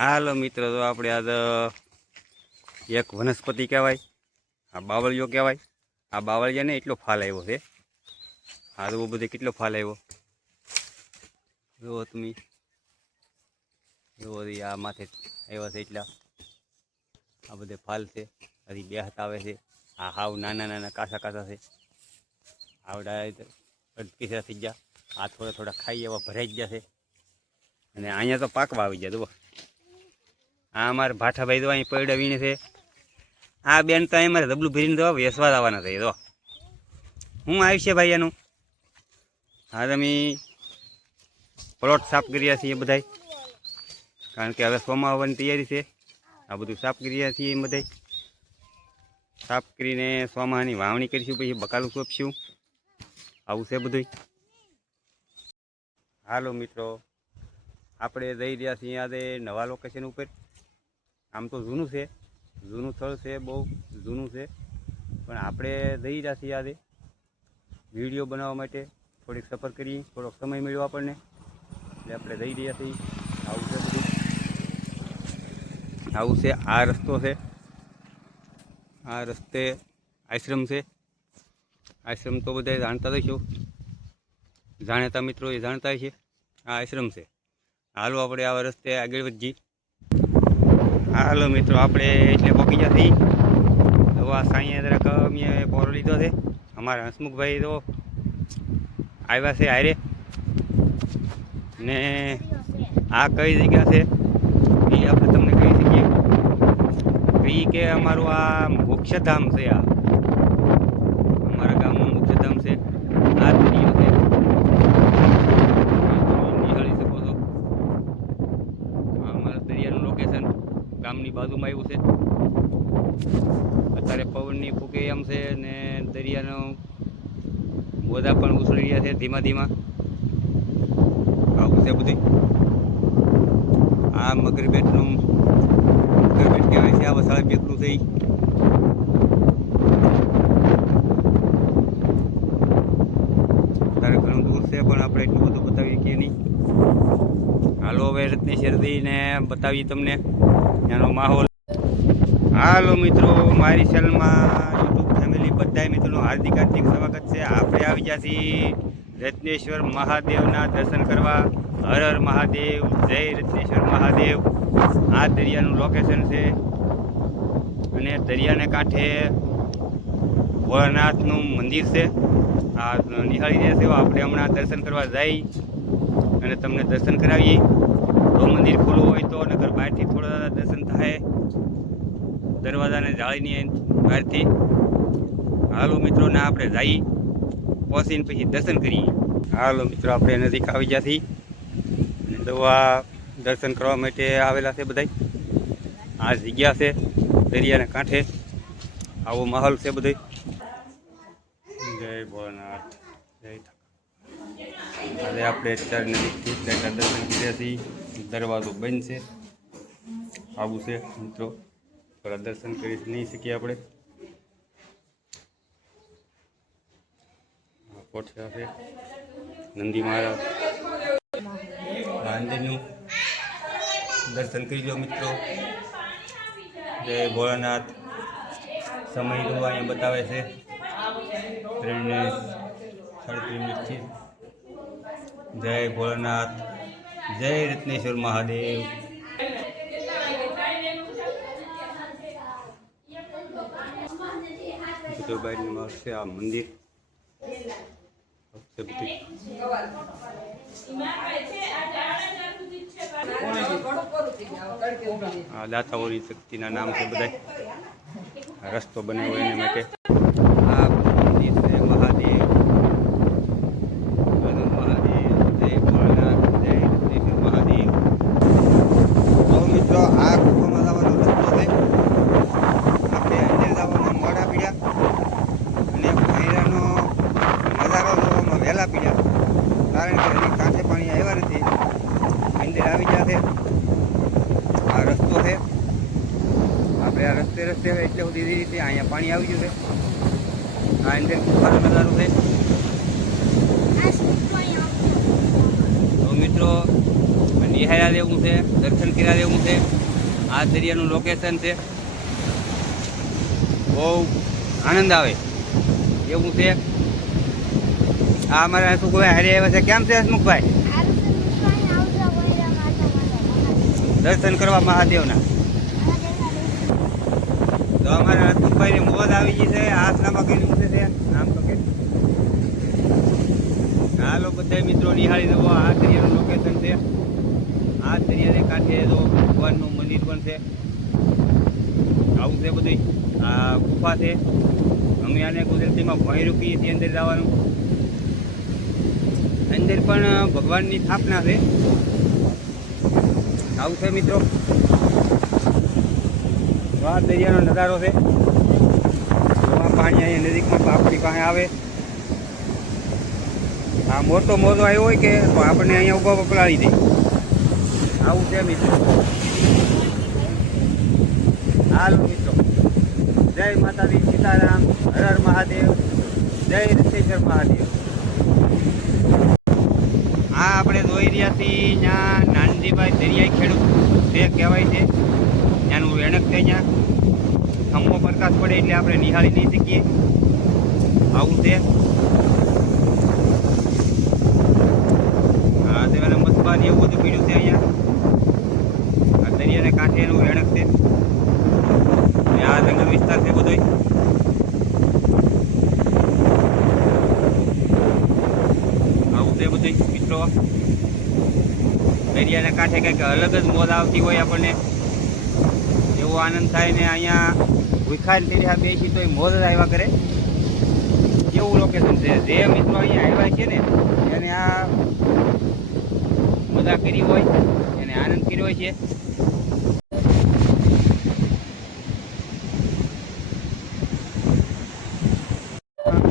હાલો મિત્રો, તો આપણે આજ એક વનસ્પતિ કહેવાય, આ બાવળિયો કહેવાય. આ બાવળિયાને એટલો ફાલ આવ્યો છે. આ તો બધે કેટલો ફાલ આવ્યો જુઓ તમે, જુઓ આ માથે આવ્યા છે એટલા. આ બધે ફાલ છે, હજી બે હાથ આવે છે. આ હાવ નાના નાના કાસા કાસા છે. આવડા અડકીસા થઈ ગયા. આ થોડા થોડા ખાઈ એવા ભરાઈ જ ગયા છે. અને અહીંયા તો પાકવા આવી ગયા જુઓ. આ અમારે ભાઠાભાઈ તો અહીં પડાવીને છે. આ બેન તો અહીં મારે ડબલું ભરીને તો વેસવા આવવાના છે. તો હું આવીશ છે ભાઈ એનું. હા, તમે પ્લોટ સાફ કર્યા છીએ બધાય, કારણ કે હવે સોમાં આવવાની તૈયારી છે. આ બધું સાફ કર્યા છીએ એમ બધાય. સાફ કરીને સોમાની વાવણી કરીશું, પછી બકાલું સોંપશું. આવું છે બધું. હાલો મિત્રો, આપણે જઈ રહ્યા છીએ આજે નવા લોકેશન ઉપર. આમ તો જૂનું છે, જૂનું સ્થળ છે, બહુ જૂનું છે, પણ આપણે જઈ રહ્યા છીએ આજે વિડીયો બનાવવા માટે. થોડીક સફર કરીએ, થોડોક સમય મળ્યો આપણને, એટલે આપણે જઈ રહ્યા છીએ. આવું છે બધું, આવું છે. આ રસ્તો છે, આ રસ્તે આશ્રમ છે. આશ્રમ તો બધા જાણતા હશો, જાણતા મિત્રો એ જાણતા છે. આ આશ્રમ છે. હાલો આપણે આવા રસ્તે આગળ વધીએ. હાલો મિત્રો, આપણે એટલે પહોંચી ગયા છીએ. તો આ સાંઈ જરાક અમે પોરો લીધો છે. અમારા હસમુખભાઈ તો આવ્યા છે હારે. ને આ કઈ જગ્યા છે એ આપણે તમને કહી શકીએ કે અમારું આ મોક્ષધામ છે. આ અમારા ગામનું મોક્ષધામ છે. આ દરિયો છે, નિહાળી શકો છો. અમારા દરિયાનું લોકેશન ગામની બાજુમાં આવ્યું છે. અત્યારે પવનની ફૂકે એમ છે ને દરિયાનો મોજા પણ ઉછળી રહ્યા છે ધીમા ધીમા. આવું છે બધું. આ મગરબેટનું મગરબેટ કહેવાય છે. આ વસાળ બેકરું છે. અત્યારે ઘણું દૂર છે, પણ આપણે એટલું બધું બતાવીએ કે નહીં. હાલો હવે રત્ની શેરદીને બતાવીએ તમને ત્યાંનો માહોલ. હાલો મિત્રો, મારી ચેનલમાં યુટ્યુબ ફેમિલી બધા મિત્રોનું હાર્દિક હાર્દિક સ્વાગત છે. આપણે આવી ગયા છીએ રત્નેશ્વર મહાદેવના દર્શન કરવા. હર હર મહાદેવ, જય રત્નેશ્વર મહાદેવ. આ દરિયાનું લોકેશન છે, અને દરિયાને કાંઠે ભોળાનાથનું મંદિર છે. આ નિહાળી રહ્યા છે. આપણે હમણાં દર્શન કરવા જઈ અને તમને દર્શન કરાવીએ. તો મંદિર ખુલ્લું હોય તો, નગર બહારથી થોડા દર્શન થાય, દરવાજાને જાળીની બહારથી. હાલો મિત્રો, ને આપણે જઈ પહોંચીને પછી દર્શન કરીએ. હાલો મિત્રો, આપણે નજીક આવી ગયા છીએ. તો આ દર્શન કરવા માટે આવેલા છે બધા. આ જગ્યા છે દરિયાના કાંઠે. આવો માહોલ છે બધો. જય ભોળાનાથ, જય. આજે આપણે અત્યારે નજીકથી દર્શન કર્યા છીએ. દરવાજો બંધ છે. આવું છે મિત્રો, થોડા દર્શન કરી નહીં શકીએ આપણે. કોઠિયા છે નંદી મહારાજ. મંદિરનું દર્શન કરી લો મિત્રો. જય ભોળાનાથ. સમય તો અહીંયા બતાવે છે 3 ને 3:30 મિનિટથી. જય ભોળાનાથ, જય રત્નેશ્વર મહાદેવ. બાઈની મળશે આ મંદિર. આ દાતાઓની શક્તિના નામ છે બધા. રસ્તો બનાવ્યો એના માટે. આ મંદિર છે મહાદેવ, મહાદેવ, જય ભોળાનાથ, જય રત્નેશ્વર મહાદેવ. તો મિત્રો, આ ગુફામાં જવાનો રસ્તો છે. આપણે અંદર જવામાં મોડા પીડ્યા અને ભૈરાનો નજારો જોવામાં વહેલા પીડ્યા, કારણ કે હજી કાંઠે પાણી આવ્યા નથી. અંદર આવી ગયા છે. આ રસ્તો છે. આપણે આ રસ્તે એટલે સુધી રીતે અહીંયા પાણી આવી ગયું છે. આ અંદર ગુફાનો નજારો છે. તો મિત્રો, નિહાળ્યા જેવું છે, દર્શન કર્યા જેવું છે. આ દરિયાનું લોકેશન છે, બહુ આનંદ આવે એવું છે. આ અમારા હસમુખભાઈ હારે આવ્યા છે. કેમ છે હસમુખભાઈ? દર્શન કરવા મહાદેવના. તો અમારા હસમુખભાઈની મોજ આવી ગઈ છે. આસનામાં કઈ ઊંચે છે આમ તો કે હાલો બધા મિત્રો નિહાળી દો. આ દરિયાનું લોકેશન છે. આ દરિયાને કાંઠે તો ભગવાનનું મંદિર પણ છે. આવું છે બધું. આ ગુફા છે. અમે આને ગુજરાતીમાં ભોંય રૂપીએ છીએ અંદર જવાનું. અંદર પણ ભગવાનની સ્થાપના છે. આવું છે મિત્રો. આ દરિયાનો નજારો છે. આ પાણી અહીંયા નજીકમાં આપણી પાસે આવે. આ મોટો મોજો આવ્યો હોય કે તો આપણને અહીંયા ઉભા પકડાવી દે. આવું છે મિત્રો. હાલો મિત્રો, જય માતાજી, સીતારામ, હર હર મહાદેવ, જય રસેશ્વર મહાદેવ. આ આપણે જોઈ રહ્યા છીએ ત્યાં નાનજીભાઈ દરિયાઈ ખેડૂત તે કહેવાય છે. ત્યાંનું રહેણક છે. ત્યાં ખંભો પ્રકાશ પડે એટલે આપણે નિહાળી નહીં શકીએ. આવું છે. હા તેવાને મતબાની એવું બધું પીડ્યું છે અહીંયા. આ દરિયાને કાંઠે એનું રહેણક છે. આ જંગલ વિસ્તાર છે બધો. આવું છે બધું મિત્રો. દરિયાના કાંઠે કંઈક અલગ જ મોજ આવતી હોય આપણને. એવો આનંદ થાય ને અહીંયા ભૂખાઈને તેરી બેસી તો મોજ જ આવ્યા કરે એવું લોકેશન છે. જે મિત્રો અહીંયા આવ્યા છે ને એને આ મજા કરી હોય, એને આનંદ કર્યો હોય છે.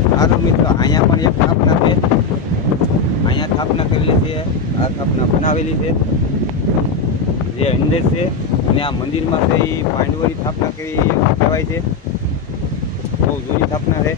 સારું મિત્રો, અહીંયા પણ એક સ્થાપના છે. અહીંયા સ્થાપના કરેલી છે. આ સ્થાપના બનાવેલી છે જે અંદર છે. અને આ મંદિરમાં છે એ પાંડવોની સ્થાપના કરી એવું કહેવાય છે. બહુ જૂની સ્થાપના છે.